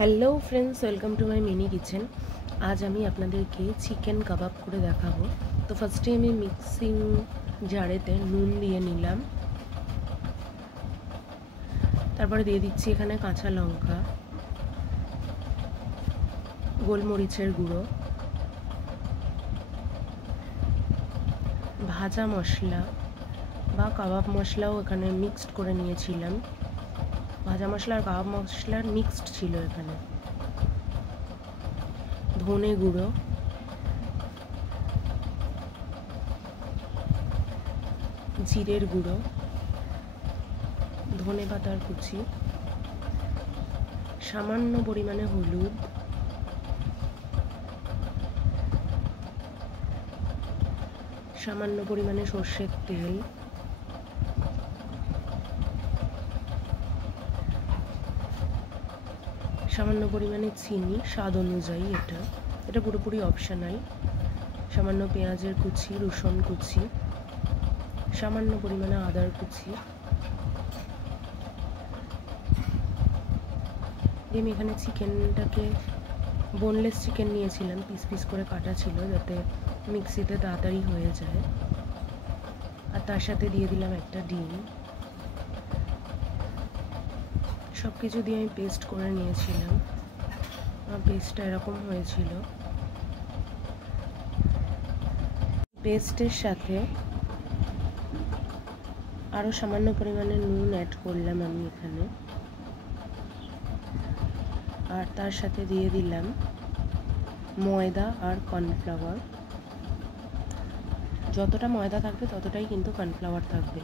Hello friends, welcome to my mini kitchen. আজ আমি আপনাদেরকে চিকেন কাবাব করে দেখাবো। তো ফার্স্টে আমি মিক্সিং জারেতে নুন দিয়ে নিলাম, তারপরে দিয়ে দিচ্ছি এখানে কাঁচা লঙ্কা, গোলমরিচের গুঁড়ো, ভাজা মশলা বা কাবাব মশলাও এখানে মিক্সড করে নিয়েছিলাম। ভাজা মশলা আর কাবাব মশলার মিক্সড ছিল এখানে। ধনে গুঁড়ো, জিরের গুঁড়ো, ধনে পাতার কুচি, সামান্য পরিমাণে হলুদ, সামান্য পরিমাণে সর্ষের তেল, সামান্য পরিমাণে চিনি স্বাদ অনুযায়ী, এটা পুরোপুরি অপশনাল। সামান্য পেঁয়াজের কুচি, রসুন কুচি, সামান্য পরিমাণে আদার কুচি। আমি এখানে চিকেনটাকে বোনলেস চিকেন নিয়েছিলাম, পিস পিস করে কাটা ছিল যাতে মিক্সিতে তাড়াতাড়ি হয়ে যায়। আর তার সাথে দিয়ে দিলাম একটা ডিম। সব কিছু দিয়ে আমি পেস্ট করে নিয়েছিলাম। আমার পেস্টটা এরকম হয়েছিল। পেস্টের সাথে আরও সামান্য পরিমাণে নুন অ্যাড করলাম আমি এখানে, আর তার সাথে দিয়ে দিলাম ময়দা আর কর্নফ্লাওয়ার। যতটা ময়দা থাকবে ততটাই কিন্তু কর্নফ্লাওয়ার থাকবে।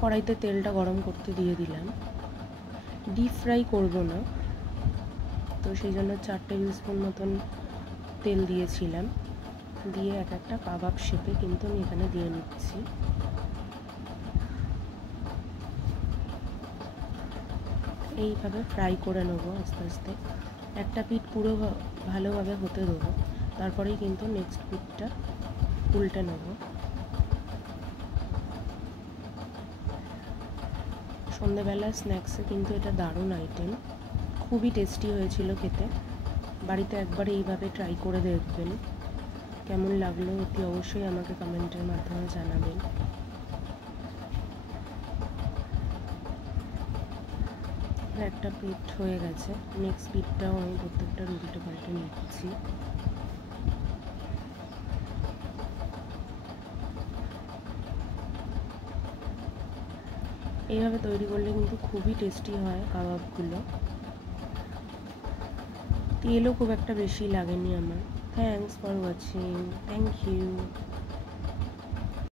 কড়াইতে তেলটা গরম করতে দিয়ে দিলাম। ডিপ ফ্রাই করবো না, তো সেই জন্য 4 টেবিল স্পুন মতন তেল দিয়েছিলাম। দিয়ে এক একটা কাবাব শেপে কিন্তু আমি এখানে দিয়ে নিচ্ছি। এইভাবে ফ্রাই করে নেবো আস্তে আস্তে। একটা পিঠ পুরো ভালোভাবে হতে দেবো, তারপরেই কিন্তু নেক্সট পিঠটা উল্টে নেব। সন্ধেবেলা স্ন্যাক্সে কিন্তু এটা দারুণ আইটেম, খুবই টেস্টি হয়েছিল খেতে। বাড়িতে একবার এইভাবে ট্রাই করে দেখবেন। কেমন লাগলো অতি অবশ্যই আমাকে কমেন্টের মাধ্যমে জানাবেন। একটা পিঠ হয়ে গেছে, নেক্সট পিঠটাও আমি প্রত্যেকটা উল্টে পাল্টে নিচ্ছি। এইভাবে তৈরি করলে কিন্তু খুবই টেস্টি হয় কাবাবগুলো। তেলও খুব একটা বেশি লাগেনি আমার। Thanks for watching, thank you.